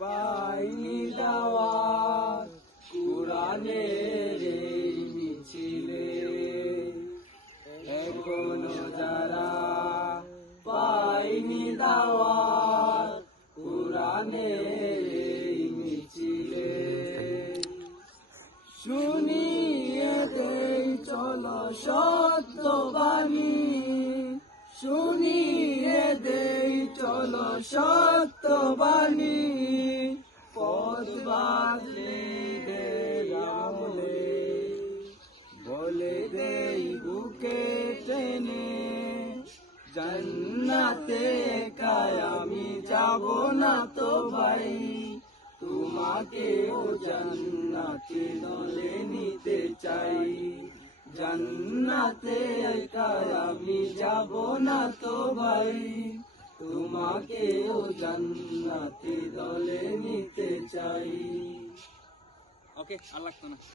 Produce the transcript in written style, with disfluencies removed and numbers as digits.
পাইনি দাওয়াত কুরআনের এই মিছিলে, এখনো যারা পাইনি দাওয়াত কুরআনের এই মিছিলে, শুনিয়ে দেই চলো সত্যবাণী, শুনিয়ে দেই চলো সত্যবাণী, পথ বাদলে আমলে বলে দেই বুকে টেনে, জান্নাতে একাই আমি যাব না তো ভাই, তোমাকেও জান্নাতে দলে নিতে চাই, জান্নাতে একাই আমি যাব না তো ভাই, তোমাকেও জান্নাতে দলে নিতে চাই। ওকে, আর লাগতো না।